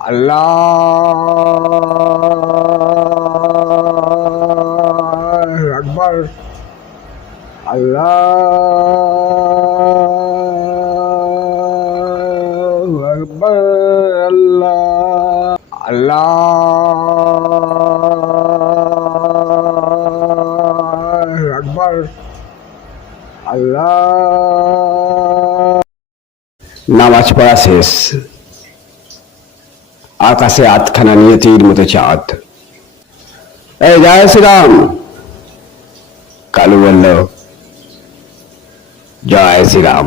আল্লাহ আকবর। আল্লাহ আকবর। আল্লাহ আল্লাহ আকবর। আল্লাহ। নামাজ পড়া শেষ। আকাশে আতখানা নিয়ে তীর মতো চাঁদ। এই জয় শ্রীরাম কালু বলল, জয় শ্রীরাম।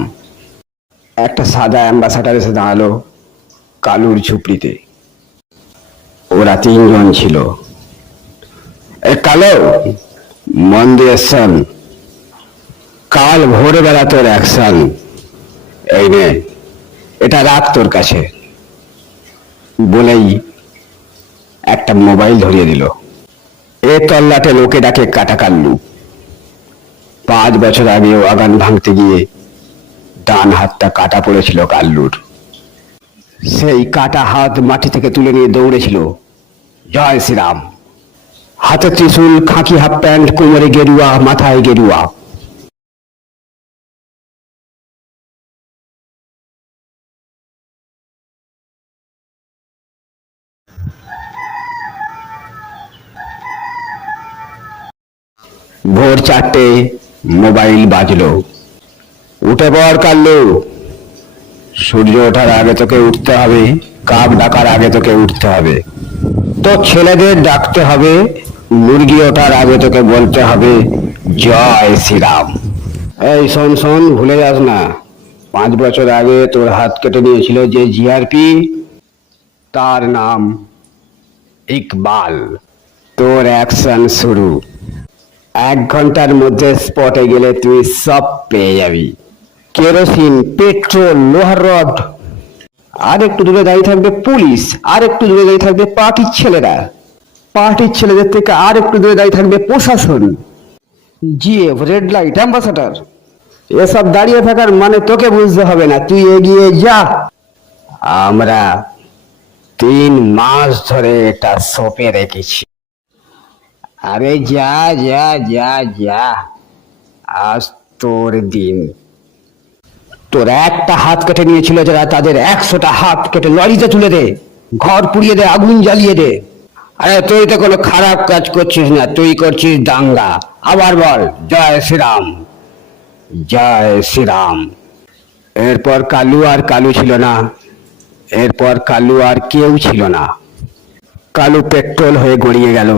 একটা সাদা অ্যাম্বাসাডার এসে দাঁড়াল কালুর ঝুপড়িতে। ওরা তিনজন ছিল। এ কালো মন দিয়ে শোন। কাল ভোরবেলা তোর অ্যাকশন এই নে, এটা রাখ তোর কাছে। বলেই একটা মোবাইল ধরিয়ে দিল। এ তল্লাটে লোকে ডাকে কাটা কাল্লু পাঁচ বছর আগে আগান ভাঙতে গিয়ে ডান হাতটা কাটা পড়েছিল কাল্লুর। সেই কাটা হাত মাটি থেকে তুলে নিয়ে দৌড়েছিল জয় শ্রীরাম। হাতে ত্রিশূল, খাঁকি হাফ প্যান্ট, কোমরে গেরুয়া, মাথায় গেরুয়া। ভোর চারটে মোবাইল বাজলো। উঠে পড় কাল্লু। সূর্য ওঠার আগে তোকে উঠতে হবে, কাক ডাকার আগে তোকে উঠতে হবে। তো ছেলেদের ডাকতে হবে, মুরগি ওঠার আগে তোকে বলতে হবে, জয় শ্রীরাম। এই শোন শোন, ভুলে যাস না। পাঁচ বছর আগে তোর হাত কেটে নিয়েছিল যে জিআরপি তার নাম ইকবাল। তোর অ্যাকশন শুরু। এক ঘণ্টার মধ্যে স্পটে গেলে তুই সব পেয়ে যাবি। কেরোসিন, পেট্রোল, লোহার রড। আর একটু দূরে দাঁড়িয়ে থাকবে পুলিশ, আর একটু দূরে দাঁড়িয়ে থাকবে পার্টির ছেলেরা। পার্টির ছেলেদের থেকে আর একটু দূরে দাঁড়িয়ে থাকবে প্রশাসন। GF, red light, Ambassador. এসব দাঁড়িয়ে থাকার মানে তোকে বুঝতে হবে না, তুই এগিয়ে যা। আমরা তিন মাস ধরে এটা সপে রেখেছি। আরে যা যা যা যা। আজ তোর দিন। তোর একটা হাত কেটে নিয়েছিল যারা তাদের একশোটা হাত কেটে লরিতে তুলে দে, ঘর পুড়িয়ে দে, আগুন জ্বালিয়ে দে। আরে তুই তো কোনো খারাপ কাজ করছিস না, তুই করছিস দাঙ্গা। আবার বল, জয় শ্রীরাম জয় শ্রীরাম। এরপর কালু আর কালু ছিল না, এরপর কালু আর কেউ ছিল না। কালু পেট্রোল হয়ে গড়িয়ে গেল।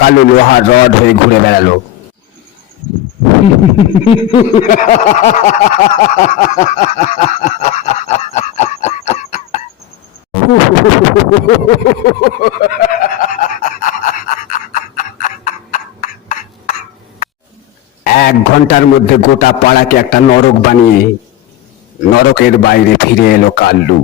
কালো লোহার রড হয়ে ঘুরে বেড়ালো। এক ঘণ্টার মধ্যে গোটা পাড়াকে একটা নরক বানিয়ে নরকের বাইরে ফিরে এলো কাল্লু।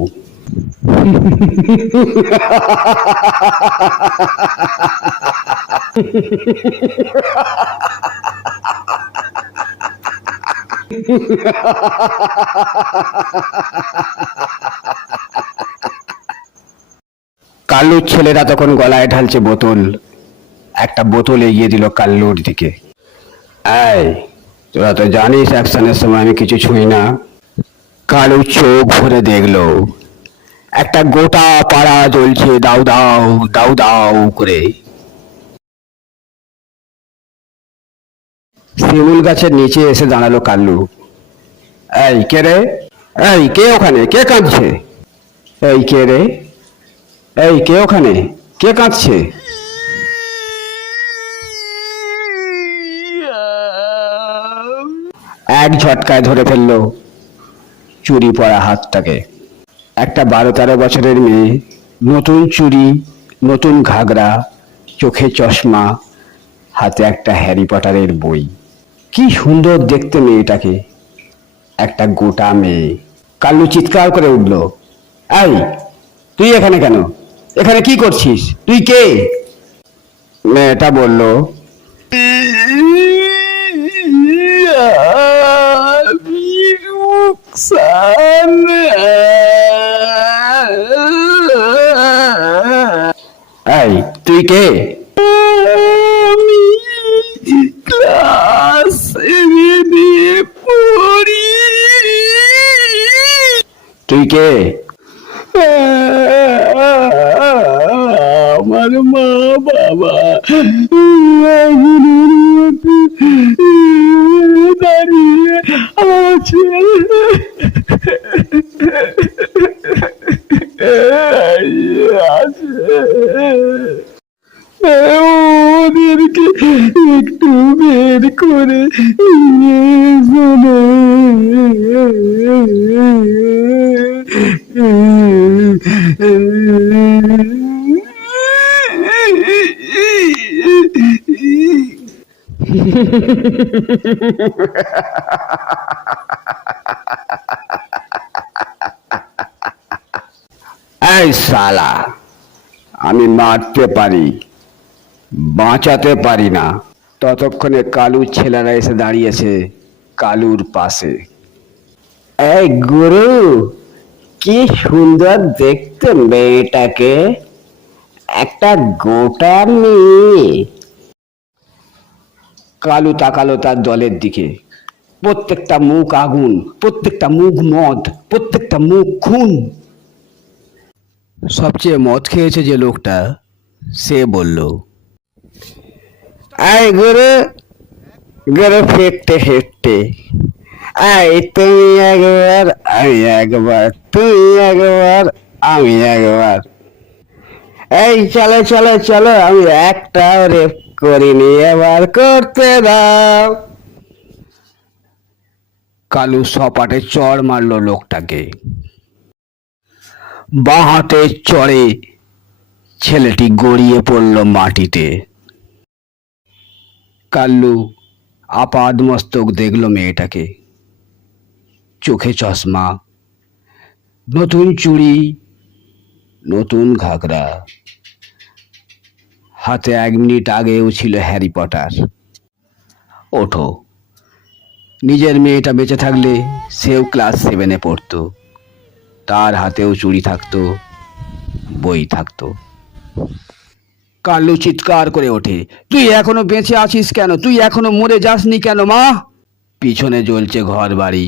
কাল্লুর ছেলেরা তখন গলায় ঢালছে বোতল। একটা বোতল এগিয়ে দিল কাল্লুর দিকে। এই, তোরা তো জানিস অ্যাকশনের সময় আমি কিছু ছুঁই না। কালু চোখ ভরে দেখল, একটা গোটা পাড়া জ্বলছে দাউ দাউ দাউ দাউ করে। শিমুল গাছের নিচে এসে দাঁড়াল কাল্লু। এই, কে রে? এই, কে ওখানে? কে কাঁদছে? এই, কে রে? এই, কে ওখানে? কে কাঁদছে? এক ঝটকায় ধরে ফেলল চুরি পরা হাতটাকে। একটা বারো তেরো বছরের মেয়ে, নতুন চুরি, নতুন ঘাগরা, চোখে চশমা, হাতে একটা হ্যারি পটারের বই। কি সুন্দর দেখতে মেয়েটাকে। একটা গোটা মেয়ে। কাল্লু চিৎকার করে উঠল, এই, তুই এখানে কেন? এখানে কি করছিস? তুই কে? মেয়েটা বলল তুই কে? তুই কে? আমার মা বাবা। দাঁড়িয়ে আছে আছে। ওদেরকে একটু বের করে এই সালা আমি মারতে পারি। বাঁচাতে পারি না। ততক্ষণে কালুর ছেলেরা এসে দাঁড়িয়েছে কালুর পাশে। এই গুরু, কি সুন্দর দেখতে মেয়েটাকে। একটা গোটা মেয়ে। কালু তাকালো তার দলের দিকে। প্রত্যেকটা মুখ আগুন, প্রত্যেকটা মুখ মদ, প্রত্যেকটা মুখ খুন। সবচেয়ে মদ খেয়েছে যে লোকটা, সে বলল আয় গুরু গুরু ফেটতে ফেটতে আয় তুমি একবার, আমি একবার, তুমি একবার, আমি একবার। এই চলো চলো চলো, আমি একটা রেপ করিনি, এবার করতে দাও। কালু সপাটে চড় মারলো লোকটাকে। বাঁ হাতে চড়ে ছেলেটি গড়িয়ে পড়ল মাটিতে। কাল্লু, আপাদ মস্তক দেখল মেয়েটাকে। চোখে চশমা, নতুন চুড়ি, নতুন ঘাগরা। হাতে এক মিনিট আগেও ছিল হ্যারি পটার। ওঠো। নিজের মেয়েটা বেঁচে থাকলে সেও ক্লাস সেভেনে পড়তো। তার হাতেও চুড়ি থাকতো, বই থাকতো। কাল্লু চিৎকার করে ওঠে। তুই এখনও বেঁচে আছিস কেন? তুই এখনও মরে যাসনি কেন, মা? পিছনে জ্বলছে ঘর বাড়ি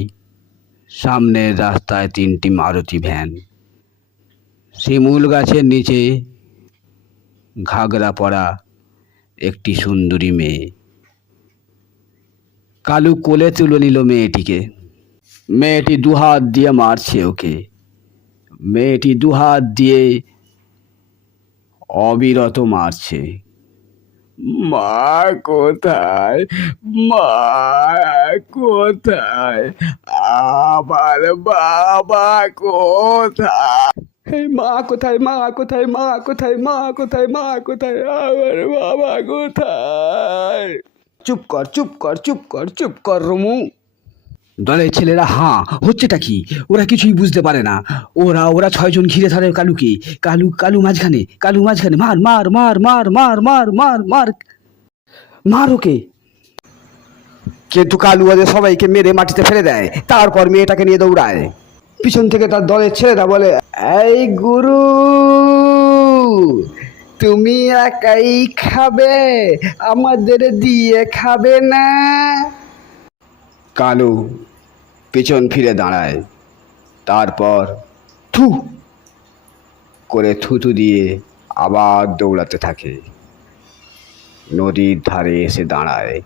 সামনের রাস্তায় তিনটি মারুতি ভ্যান। শিমুল গাছের নিচে ঘাগরা পরা একটি সুন্দরী মেয়ে। কালু কোলে তুলে নিল মেয়েটিকে। মেয়েটি দুহাত দিয়ে মারছে ওকে। মেয়েটি দুহাত দিয়ে অবিরত মারছে। মা কোথায়? মা কোথায়? আমার বাবা কোথায়? মা কোথায় মা কোথায় মা কোথায় মা কোথায় মা কোথায়? আমার বাবা কোথায়? চুপ কর চুপ কর চুপ কর চুপ কর রমু। দলের ছেলেরা, হাঁ, হচ্ছেটা কি? ওরা কিছুই বুঝতে পারে না। ওরা ওরা ছয়জন ঘিরে ধরে কালুকে। কালু কালু মাঝখানে কালু মাঝখানে, মার মার মার মার মার মার মার মার মার ওকে। কিন্তু কালু ওদের সবাইকে মেরে মাটিতে ফেলে দেয়, তারপর মেয়েটাকে নিয়ে দৌড়ায়। পিছন থেকে তার দলের ছেলেরা বলে, এই গুরু, তুমি একাই খাবে, আমাদের দিয়ে খাবে না। কালু পিছন ফিরে দাঁড়ায়। তারপর থু করে থুতু দিয়ে আবার দৌড়াতে থাকে। নদীর ধারে এসে দাঁড়ায়।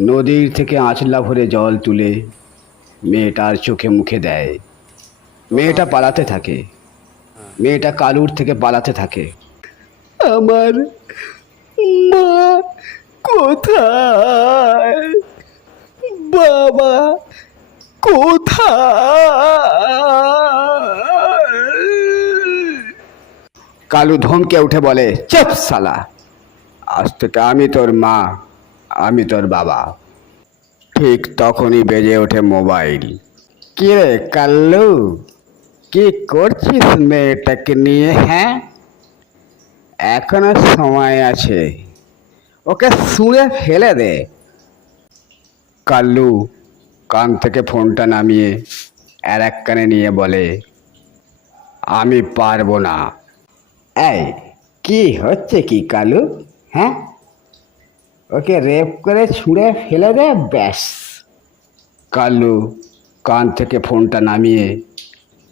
নদীর থেকে আঁচলা ভরে জল তুলে মেয়েটার চোখে মুখে দেয়। মেয়েটা পালাতে থাকে। মেয়েটা কালুর থেকে পালাতে থাকে। আমার মা কোথায়? বাবা কোথা কালু ধমকে উঠে বলে, চুপ সালা আজ থেকে আমি তোর মা, আমি তোর বাবা। ঠিক তখনই বেজে ওঠে মোবাইল। কি রে কাল্লু, কি করছিস মেয়েটাকে নিয়ে হ্যাঁ? এখনও সময় আছে, ওকে শুঁড়ে ফেলে দে। কাল্লু কান থেকে ফোনটা নামিয়ে আর এক কানে নিয়ে বলে, আমি পারব না। এই, কি হচ্ছে কি কালু হ্যাঁ? ওকে রেপ করে ছুঁড়ে ফেলে দে, ব্যাস। কাল্লু কান থেকে ফোনটা নামিয়ে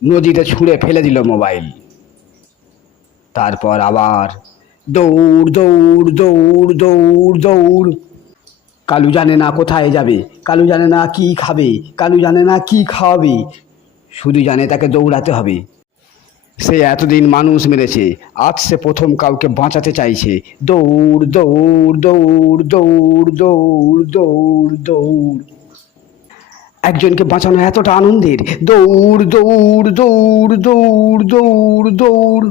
নদীতে ছুঁড়ে ফেলে দিল মোবাইল। তারপর আবার দৌড় দৌড় দৌড় দৌড় দৌড় কালু জানে না কোথায় যাবে, কালু জানে না কি খাবে, কালু জানে না কি খাওয়াবে, শুধু জানে তাকে দৌড়াতে হবে। সে এতদিন মানুষ মেরেছে, আজ সে প্রথম কাউকে বাঁচাতে চাইছে। দৌড় দৌড় দৌড় দৌড় দৌড় দৌড় দৌড়। একজনকে বাঁচানো এতটা আনন্দের, দৌড় দৌড় দৌড় দৌড় দৌড় দৌড়।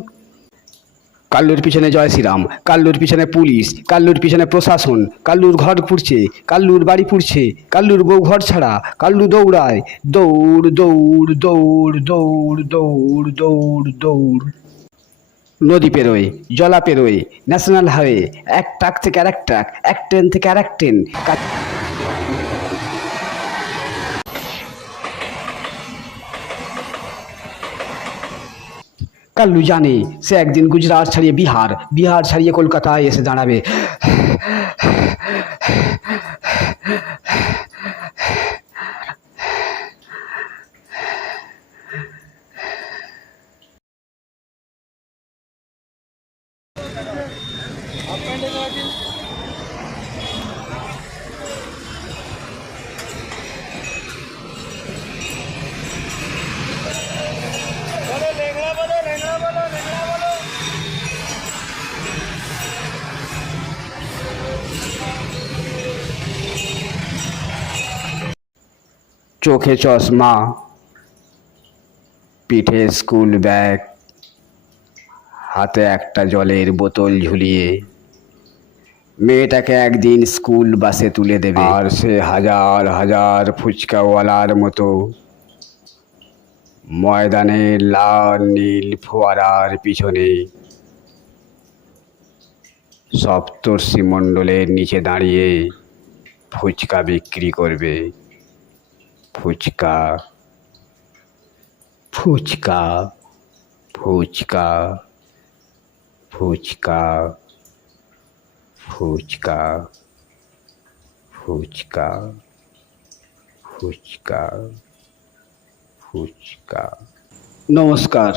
কাল্লুর পিছনে জয় শ্রীরাম, কাল্লুর পিছনে পুলিশ, কাল্লুর পিছনে প্রশাসন, কাল্লুর ঘর পুড়ছে, কাল্লুর বাড়ি পুড়ছে, কাল্লুর বউ ঘর ছাড়া, কাল্লু দৌড়ায়, দৌড় দৌড় দৌড় দৌড় দৌড় দৌড় দৌড়। নদী পেরোয়, জলা পেরোয়, ন্যাশনাল হাইওয়ে, এক ট্রাক থেকে আরেক ট্রাক, এক ট্রেন থেকে আরেক ট্রেন কা- কাল্লু জানে সে একদিন গুজরাট ছাড়িয়ে বিহার বিহার ছাড়িয়ে কলকাতায় এসে দাঁড়াবে চোখে চশমা, পিঠে স্কুল ব্যাগ হাতে একটা জলের বোতল ঝুলিয়ে মেয়েটাকে একদিন স্কুল বাসে তুলে দেবে। আর সে হাজার হাজার ফুচকাওয়ালার মতো ময়দানে লাল, নীল ফোয়ারার পিছনে সপ্তর্ষি মণ্ডলের নিচে দাঁড়িয়ে ফুচকা বিক্রি করবে। ফুচকা ফুচকা ফুচকা ফুচকা ফুচকা ফুচকা ফুচকা ফুচকা নমস্কার